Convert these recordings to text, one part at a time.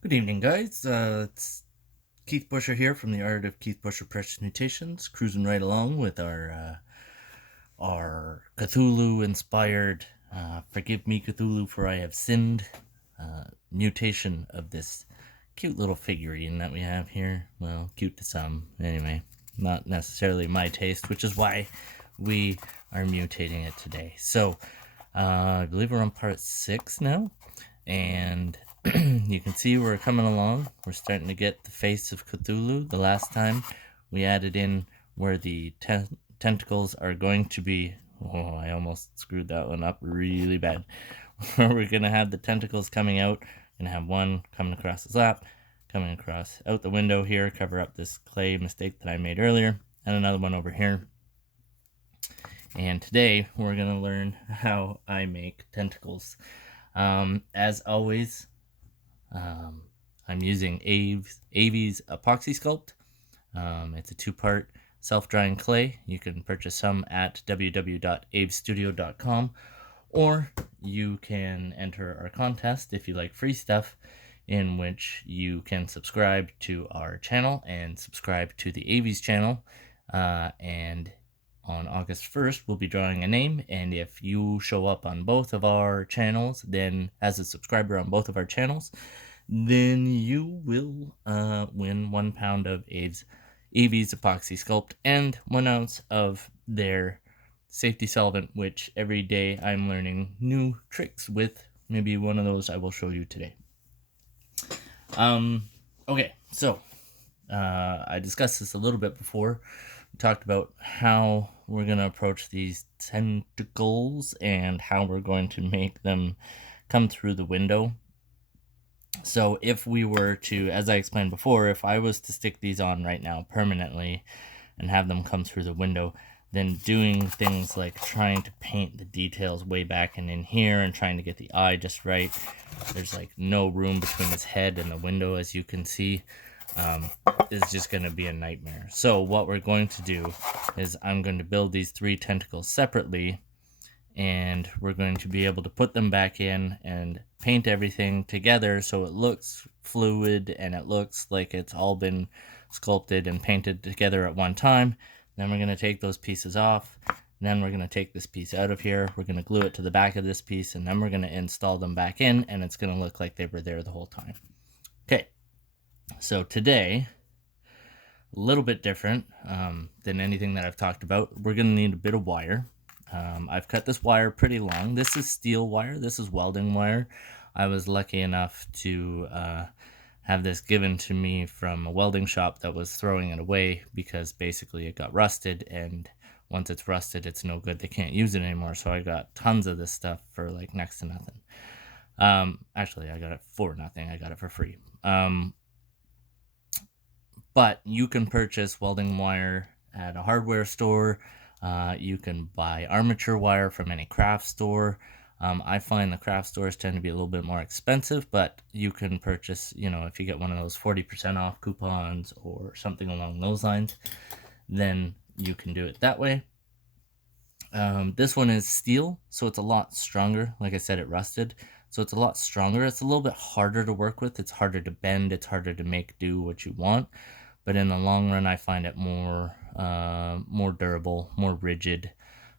Good evening, guys. It's Keith Busher here from the Art of Keith Busher Precious Mutations, cruising right along with our Cthulhu-inspired "Forgive Me, Cthulhu, for I Have Sinned" mutation of this cute little figurine that we have here. Well, cute to some, anyway. Not necessarily my taste, which is why we are mutating it today. So, I believe we're on part 6 now, and you can see we're coming along. We're starting to get the face of Cthulhu. The last time we added in where the tentacles are going to be. Oh, I almost screwed that one up really bad. We're going to have the tentacles coming out. Going to have one coming across his lap, coming across out the window here, cover up this clay mistake that I made earlier, and another one over here. And today we're going to learn how I make tentacles. As always, I'm using Avi's apoxiesculpt. It's a 2-part self-drying clay. You can purchase some at www.avestudio.com, or you can enter our contest if you like free stuff, in which you can subscribe to our channel and subscribe to the Avi's channel. And on August 1st, we'll be drawing a name, and if you show up on both of our channels, then as a subscriber on both of our channels, then you will win 1 pound of Avi's apoxiesculpt and 1 ounce of their safety solvent, which every day I'm learning new tricks with. Maybe one of those I will show you today. Okay, so I discussed this a little bit before. We talked about how we're going to approach these tentacles and how we're going to make them come through the window. So if we were to, as I explained before, if I was to stick these on right now permanently and have them come through the window, then doing things like trying to paint the details way back and in here and trying to get the eye just right, there's like no room between his head and the window, as you can see, is just going to be a nightmare. So what we're going to do is I'm going to build these 3 tentacles separately, and we're going to be able to put them back in and paint everything together so it looks fluid and it looks like it's all been sculpted and painted together at one time. Then we're going to take those pieces off. Then we're going to take this piece out of here. We're going to glue it to the back of this piece, and then we're going to install them back in, and it's going to look like they were there the whole time. Okay, so today, a little bit different than anything that I've talked about. We're going to need a bit of wire. I've cut this wire pretty long. This is steel wire. This is welding wire. I was lucky enough to have this given to me from a welding shop that was throwing it away because basically it got rusted, and once it's rusted, it's no good. They can't use it anymore. So I got tons of this stuff for like next to nothing. Actually, I got it for nothing. I got it for free. But you can purchase welding wire at a hardware store. You can buy armature wire from any craft store. I find the craft stores tend to be a little bit more expensive, but you can purchase, if you get one of those 40% off coupons or something along those lines, then you can do it that way. This one is steel, so it's a lot stronger. Like I said, it rusted, so it's a lot stronger. It's a little bit harder to work with. It's harder to bend. It's harder to make do what you want. But in the long run, I find it more durable, more rigid,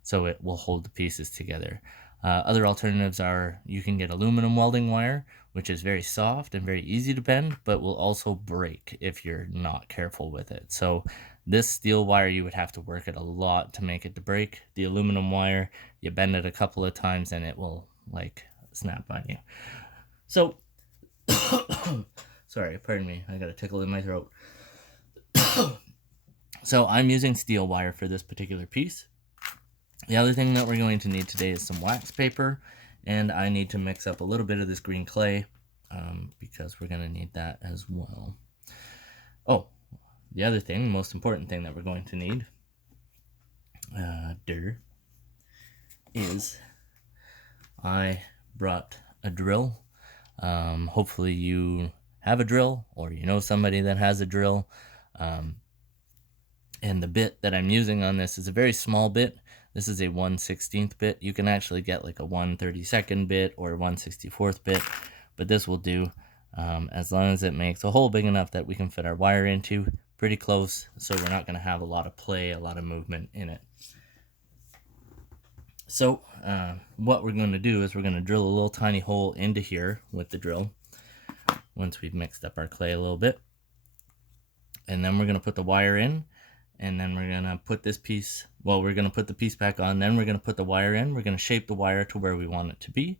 so it will hold the pieces together. Other alternatives are you can get aluminum welding wire, which is very soft and very easy to bend, but will also break if you're not careful with it. So this steel wire, you would have to work it a lot to make it to break. The aluminum wire, you bend it a couple of times and it will like snap on you. So, sorry, pardon me, I got a tickle in my throat. So I'm using steel wire for this particular piece. The other thing that we're going to need today is some wax paper, and I need to mix up a little bit of this green clay because we're going to need that as well. Oh, the other thing, the most important thing that we're going to need is I brought a drill. Hopefully you have a drill, or you know somebody that has a drill. And the bit that I'm using on this is a very small bit. This is a 1/16th bit. You can actually get like a 1/32nd bit or a 1/64th bit, but this will do. as long as it makes a hole big enough that we can fit our wire into, pretty close, so we're not going to have a lot of play, a lot of movement in it. So what we're going to do is we're going to drill a little tiny hole into here with the drill once we've mixed up our clay a little bit. And then we're going to put the wire in, and then we're going to put this piece, well, we're going to put the piece back on, then we're going to put the wire in. We're going to shape the wire to where we want it to be.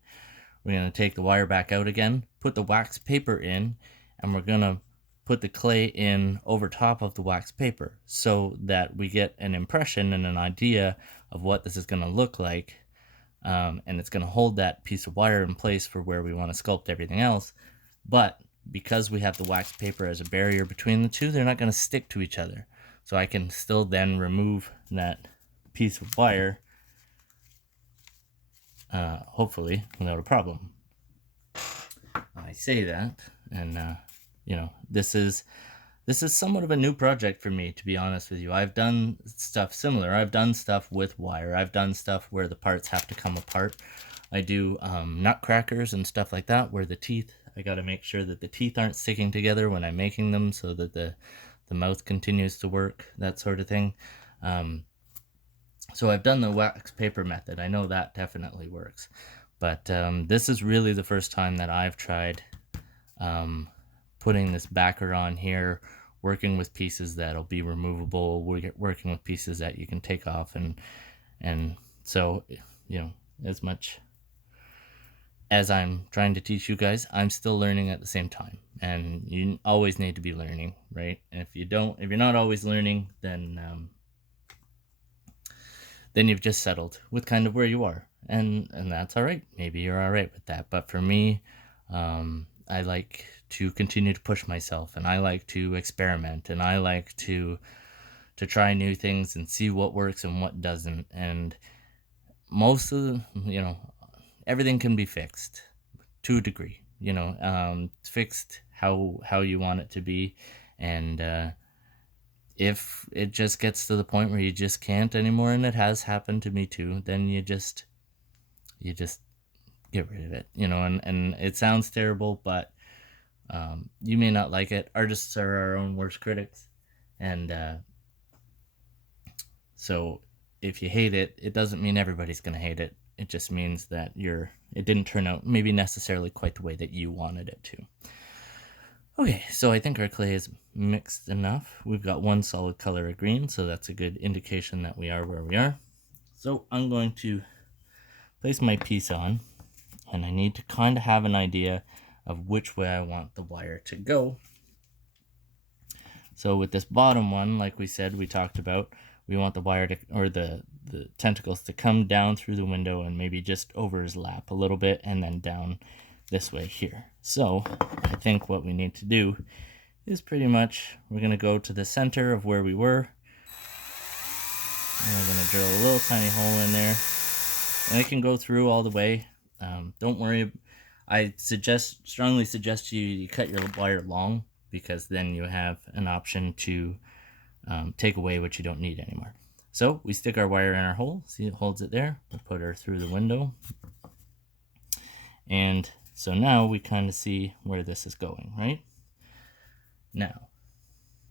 We're going to take the wire back out again, put the wax paper in, and we're going to put the clay in over top of the wax paper so that we get an impression and an idea of what this is going to look like. And it's going to hold that piece of wire in place for where we want to sculpt everything else. But because we have the wax paper as a barrier between the two, they're not going to stick to each other. So I can still then remove that piece of wire, hopefully without a problem. I say that, and you know, this is somewhat of a new project for me, to be honest with you. I've done stuff similar. I've done stuff with wire. I've done stuff where the parts have to come apart. I do nutcrackers and stuff like that, where the teeth, I got to make sure that the teeth aren't sticking together when I'm making them so that the mouth continues to work, that sort of thing. So I've done the wax paper method. I know that definitely works. But this is really the first time that I've tried putting this backer on here, working with pieces that'll be removable, working with pieces that you can take off, and so, you know, as much as I'm trying to teach you guys, I'm still learning at the same time, and you always need to be learning, right? And if you're not always learning, then you've just settled with kind of where you are, and that's all right. Maybe you're all right with that, but for me, I like to continue to push myself, and I like to experiment, and I like to try new things and see what works and what doesn't. And most of the, you know, everything can be fixed to a degree, you know, fixed how you want it to be. And if it just gets to the point where you just can't anymore, and it has happened to me too, then you just get rid of it, you know. And it sounds terrible, but you may not like it. Artists are our own worst critics, and so if you hate it, it doesn't mean everybody's gonna hate it. It just means that it didn't turn out maybe necessarily quite the way that you wanted it to. Okay, so I think our clay is mixed enough. We've got one solid color of green, so that's a good indication that we are where we are. So I'm going to place my piece on, and I need to kind of have an idea of which way I want the wire to go. So with this bottom one, like we said, we talked about, we want the wire to, or the tentacles to come down through the window and maybe just over his lap a little bit, and then down this way here. So I think what we need to do is pretty much, we're going to go to the center of where we were, and we're going to drill a little tiny hole in there, and it can go through all the way. Don't worry. I strongly suggest you cut your wire long, because then you have an option to take away what you don't need anymore. So we stick our wire in our hole. See, it holds it there. We'll put her through the window. And so now we kind of see where this is going, right? Now,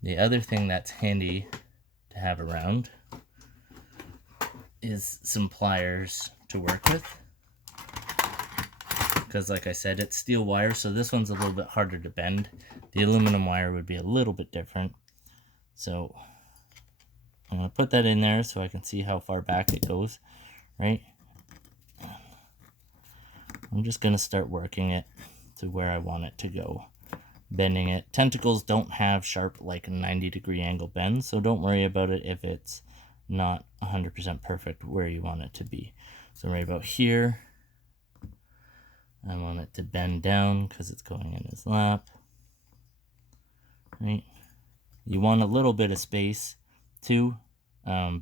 the other thing that's handy to have around is some pliers to work with. Because like I said, it's steel wire, so this one's a little bit harder to bend. The aluminum wire would be a little bit different. So I'm going to put that in there so I can see how far back it goes, right? I'm just going to start working it to where I want it to go, bending it. Tentacles don't have sharp, like 90-degree angle bends, so don't worry about it if it's not 100% perfect where you want it to be. So right about here, I want it to bend down because it's going in his lap, right? You want a little bit of space too,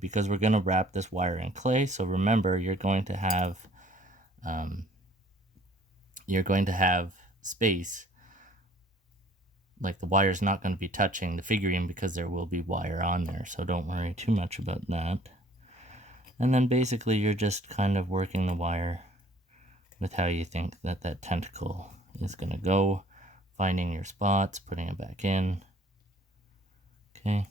because we're going to wrap this wire in clay. So remember, you're going to have space. Like the wire's not going to be touching the figurine because there will be wire on there. So don't worry too much about that. And then basically you're just kind of working the wire with how you think that tentacle is going to go finding your spots, putting it back in. Okay.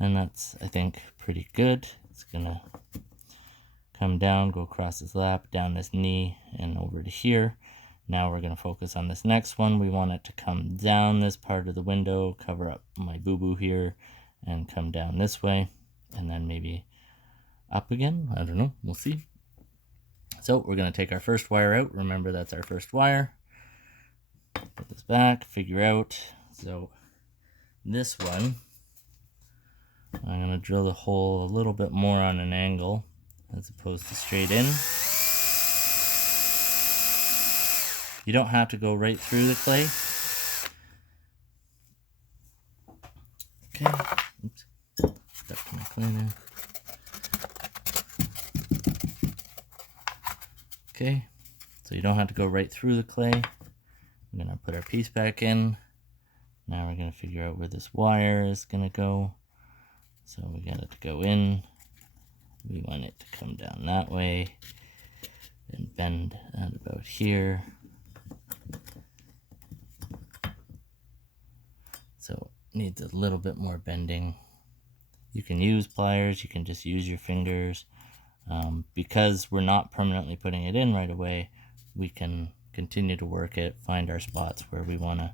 And that's, I think, pretty good. It's gonna come down, go across this lap, down this knee, and over to here. Now we're gonna focus on this next one. We want it to come down this part of the window, cover up my boo-boo here, and come down this way, and then maybe up again. I don't know, we'll see. So we're gonna take our first wire out. Remember, that's our first wire. Put this back, figure out. So this one, I'm gonna drill the hole a little bit more on an angle as opposed to straight in. You don't have to go right through the clay. Okay. Oops. Stuck my clay there. Okay. So you don't have to go right through the clay. I'm gonna put our piece back in. Now we're gonna figure out where this wire is gonna go. So we got it to go in. We want it to come down that way. Then bend at about here. So it needs a little bit more bending. You can use pliers, you can just use your fingers. Because we're not permanently putting it in right away, we can continue to work it, find our spots where we want to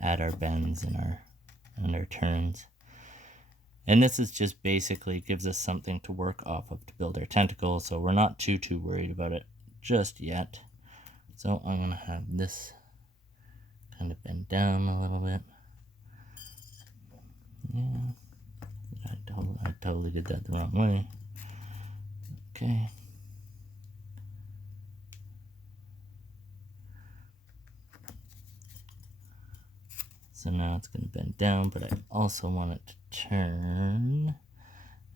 add our bends and our turns. And this is just basically gives us something to work off of to build our tentacles, so we're not too worried about it just yet. So I'm going to have this kind of bend down a little bit. Yeah, I totally did that the wrong way. Okay. So now it's going to bend down, but I also want it to turn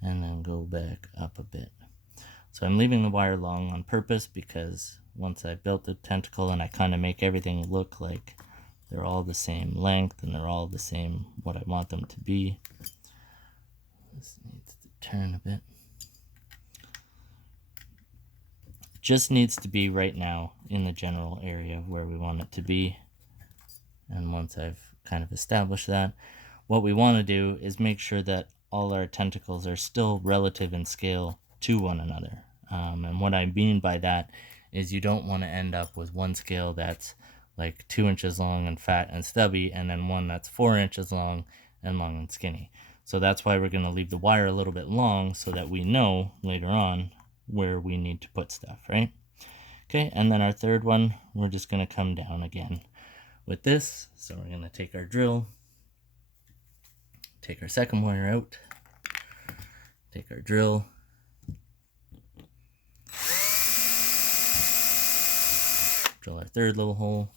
and then go back up a bit. So I'm leaving the wire long on purpose because once I built the tentacle and I kind of make everything look like they're all the same length and they're all the same what I want them to be. This needs to turn a bit. Just needs to be right now in the general area where we want it to be. And once I've kind of established that, what we want to do is make sure that all our tentacles are still relative in scale to one another. And what I mean by that is you don't want to end up with one scale that's like 2 inches long and fat and stubby, and then one that's 4 inches long and skinny. So that's why we're going to leave the wire a little bit long so that we know later on where we need to put stuff, right? Okay, and then our third one, we're just going to come down again with this. So we're going to take our drill, take our second wire out, take our drill, drill our third little hole,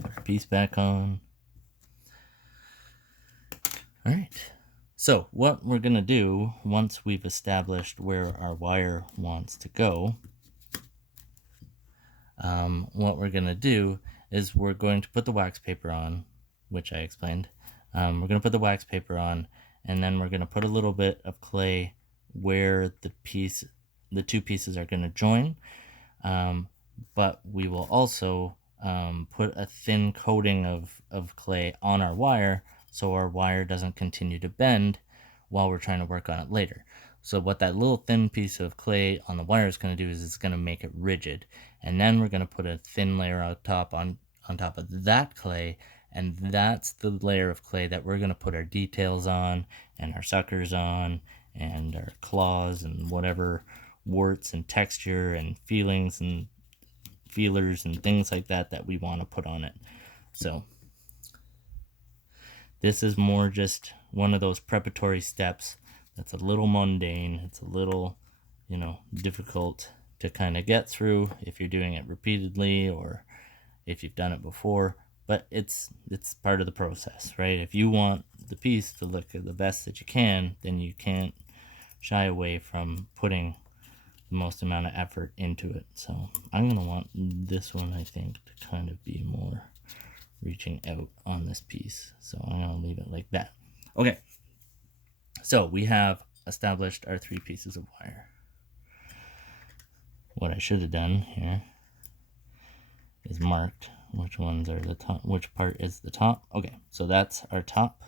put our piece back on. All right. So what we're going to do once we've established where our wire wants to go, what we're going to do is we're going to put the wax paper on, which I explained. We're going to put the wax paper on, and then we're going to put a little bit of clay where the two pieces are going to join. But we will also put a thin coating of clay on our wire so our wire doesn't continue to bend while we're trying to work on it later. So what that little thin piece of clay on the wire is going to do is it's going to make it rigid. And then we're going to put a thin layer on top of that clay, and that's the layer of clay that we're going to put our details on and our suckers on and our claws and whatever warts and texture and feelings and feelers and things like that that we want to put on it. So this is more just one of those preparatory steps that's a little mundane. It's a little, difficult to kind of get through if you're doing it repeatedly or if you've done it before, but it's part of the process, right? If you want the piece to look the best that you can, then you can't shy away from putting the most amount of effort into it. So I'm going to want this one, I think, to kind of be more reaching out on this piece. So I'm going to leave it like that. Okay, so we have established our 3 pieces of wire. what I should have done here is marked which ones are the top, which part is the top. Okay, so that's our top.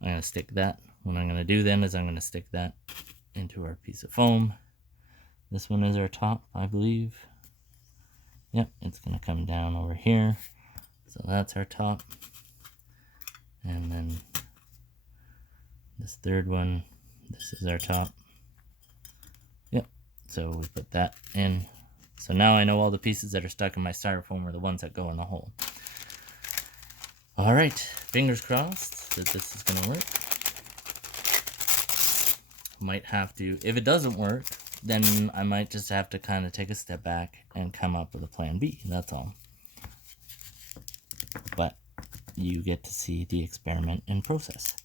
I'm going to stick that. What I'm going to do then is I'm going to stick that into our piece of foam. This one is our top, I believe. Yep, it's going to come down over here. So that's our top. And then this third one, this is our top. Yep, so we put that in. So now I know all the pieces that are stuck in my styrofoam are the ones that go in the hole. All right, fingers crossed that this is going to work. Might have to, if it doesn't work, then I might just have to kind of take a step back and come up with a plan B, that's all. But you get to see the experiment in process.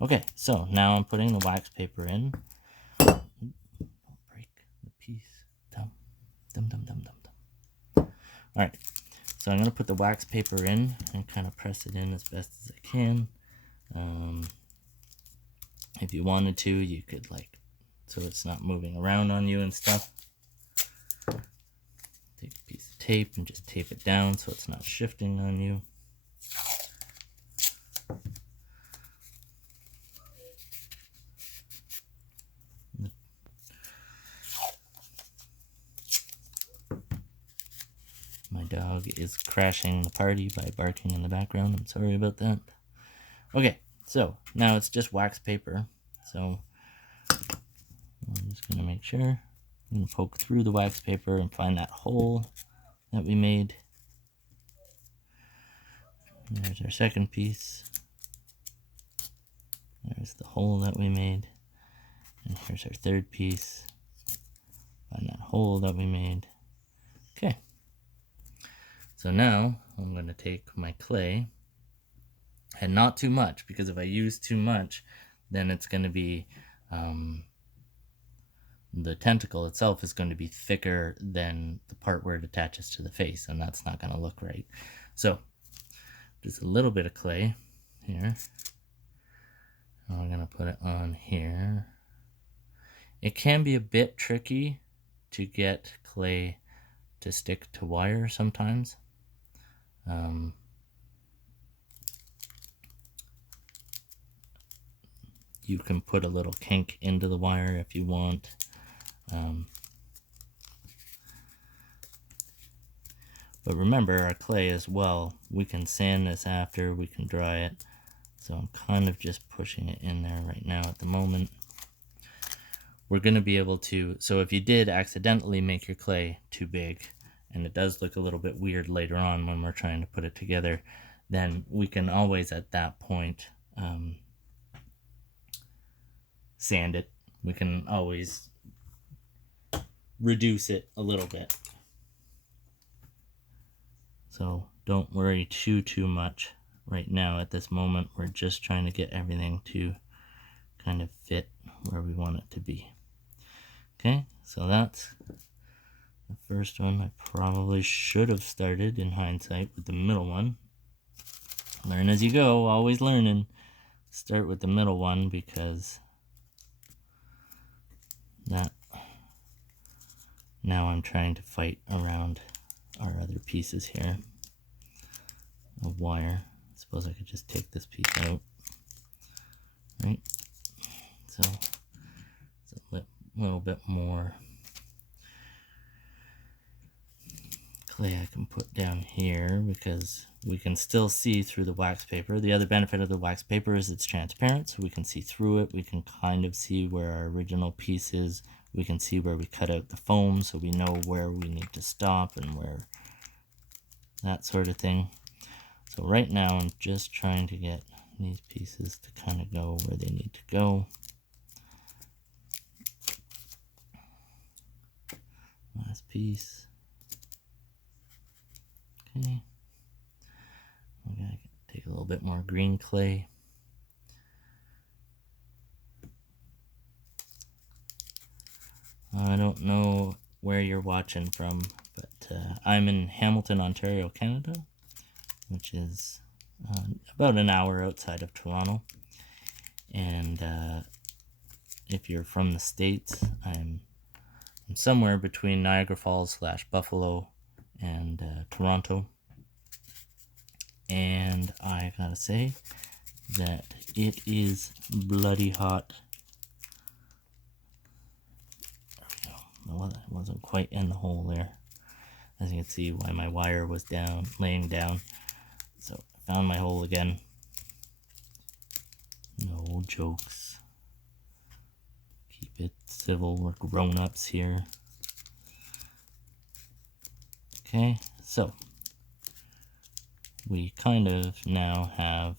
Okay, so now I'm putting the wax paper in. Don't break the piece. Dum, dum, dum, dum, dum, dum. All right, so I'm gonna put the wax paper in and kind of press it in as best as I can. If you wanted to, you could so it's not moving around on you and stuff. Take a piece of tape and just tape it down so it's not shifting on you. My dog is crashing the party by barking in the background. I'm sorry about that. Okay, so now it's just wax paper. So I'm just going to make sure. I'm going to poke through the wax paper and find that hole that we made. There's our second piece. There's the hole that we made. And here's our third piece. Find that hole that we made. Okay. So now I'm going to take my clay, and not too much, because if I use too much, then it's going to be, the tentacle itself is going to be thicker than the part where it attaches to the face, and that's not going to look right. So just a little bit of clay here. I'm going to put it on here. It can be a bit tricky to get clay to stick to wire sometimes. You can put a little kink into the wire if you want. But remember, our clay as well, we can sand this after, we can dry it. So I'm kind of just pushing it in there right now at the moment. We're going to be able to, so if you did accidentally make your clay too big, and it does look a little bit weird later on when we're trying to put it together, then we can always at that point sand it. We can always reduce it a little bit. So don't worry too much right now at this moment. We're just trying to get everything to kind of fit where we want it to be. Okay, so that's the first one. I probably should have started in hindsight with the middle one. Learn as you go, always learning. Start with the middle one, because that, now I'm trying to fight around our other pieces here of wire. I suppose I could just take this piece out, right? So it's a little bit more clay I can put down here, because we can still see through the wax paper. The other benefit of the wax paper is it's transparent, so we can see through it. We can kind of see where our original piece is. We can see where we cut out the foam, so we know where we need to stop and where, that sort of thing. So right now I'm just trying to get these pieces to kind of go where they need to go. Last piece. Okay. I'm gonna take a little bit more green clay. I don't know where you're watching from, but I'm in Hamilton, Ontario, Canada, which is about an hour outside of Toronto. And if you're from the States, I'm somewhere between Niagara Falls / Buffalo and Toronto. And I gotta say that it is bloody hot. There we go. It wasn't quite in the hole there. As you can see, why my wire was laying down. So I found my hole again. No jokes. Keep it civil. We're grown-ups here. Okay, so we kind of now have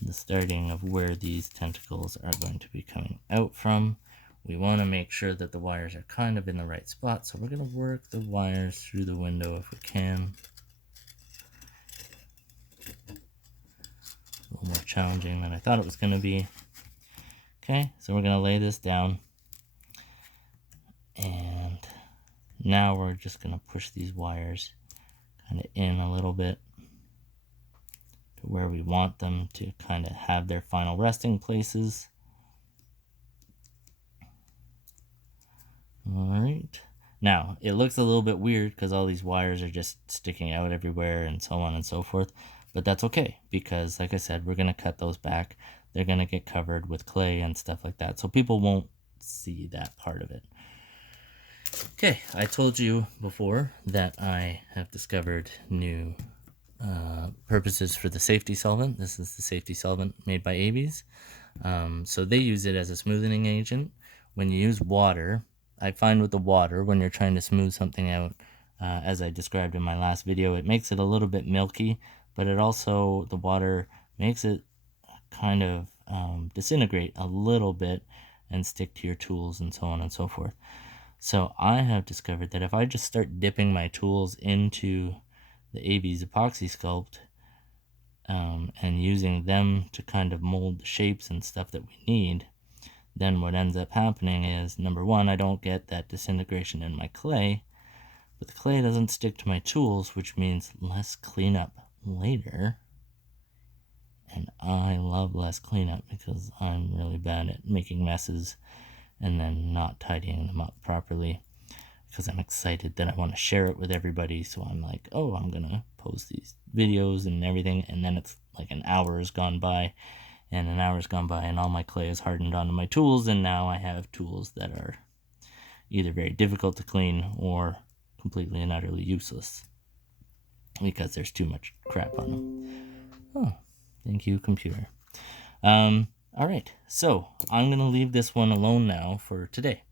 the starting of where these tentacles are going to be coming out from. We want to make sure that the wires are kind of in the right spot, so we're going to work the wires through the window if we can. A little more challenging than I thought it was going to be. Okay, so we're going to lay this down, and now we're just going to push these wires kind of in a little bit to where we want them to kind of have their final resting places. Alright, now it looks a little bit weird because all these wires are just sticking out everywhere and so on and so forth, but that's okay because, like I said, we're going to cut those back. They're going to get covered with clay and stuff like that, so people won't see that part of it. Okay, I told you before that I have discovered new purposes for the safety solvent. This is the safety solvent made by Abies. So they use it as a smoothing agent. When you use water, I find with the water, when you're trying to smooth something out, as I described in my last video, it makes it a little bit milky, but it also, the water makes it kind of disintegrate a little bit and stick to your tools and so on and so forth. So I have discovered that if I just start dipping my tools into the Abies apoxiesculpt and using them to kind of mold the shapes and stuff that we need, then what ends up happening is, number one, I don't get that disintegration in my clay, but the clay doesn't stick to my tools, which means less cleanup later. And I love less cleanup because I'm really bad at making messes and then not tidying them up properly, because I'm excited that I want to share it with everybody. So I'm like, oh, I'm gonna post these videos and everything, and then it's like an hour has gone by and all my clay is hardened onto my tools, and now I have tools that are either very difficult to clean or completely and utterly useless because there's too much crap on them. Oh, thank you, computer. Alright, so I'm going to leave this one alone now for today.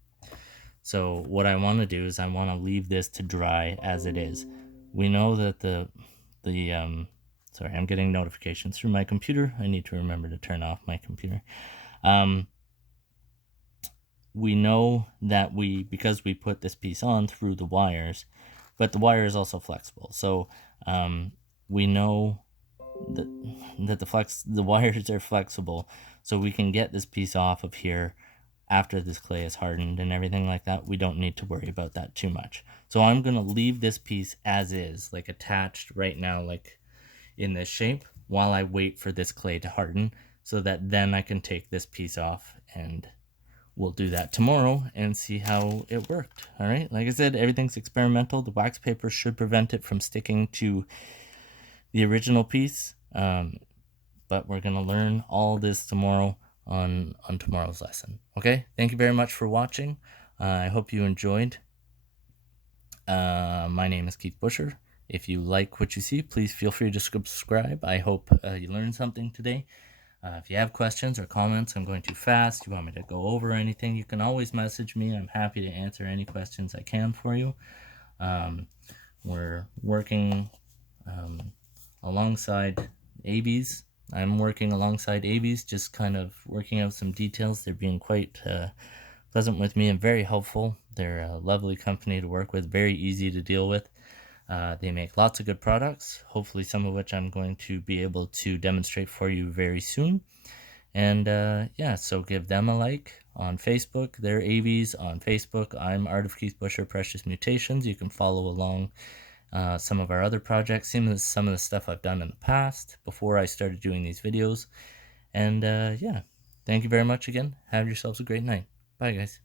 So what I want to do is I want to leave this to dry as it is. We know that sorry, I'm getting notifications through my computer. I need to remember to turn off my computer. We know that because we put this piece on through the wires, but the wire is also flexible. So we know that the wires are flexible, so we can get this piece off of here after this clay is hardened and everything like that. We don't need to worry about that too much. So I'm going to leave this piece as is, like attached right now, like in this shape, while I wait for this clay to harden, so that then I can take this piece off, and we'll do that tomorrow and see how it worked. All right, like I said, everything's experimental. The wax paper should prevent it from sticking to the original piece, but we're gonna learn all this tomorrow on tomorrow's lesson. Okay, thank you very much for watching. I hope you enjoyed. My name is Keith Busher. If you like what you see, please feel free to subscribe. I hope you learned something today. If you have questions or comments, I'm going too fast, you want me to go over anything, you can always message me. I'm happy to answer any questions I can for you. We're working alongside Abies. I'm working alongside Abies, just kind of working out some details. They're being quite pleasant with me and very helpful. They're a lovely company to work with, very easy to deal with. They make lots of good products, hopefully some of which I'm going to be able to demonstrate for you very soon. And yeah, so give them a like on Facebook. They're Abies on Facebook. I'm Art of Keith Busher Precious Mutations. You can follow along some of our other projects, some of the stuff I've done in the past before I started doing these videos. And yeah, thank you very much again. Have yourselves a great night. Bye, guys.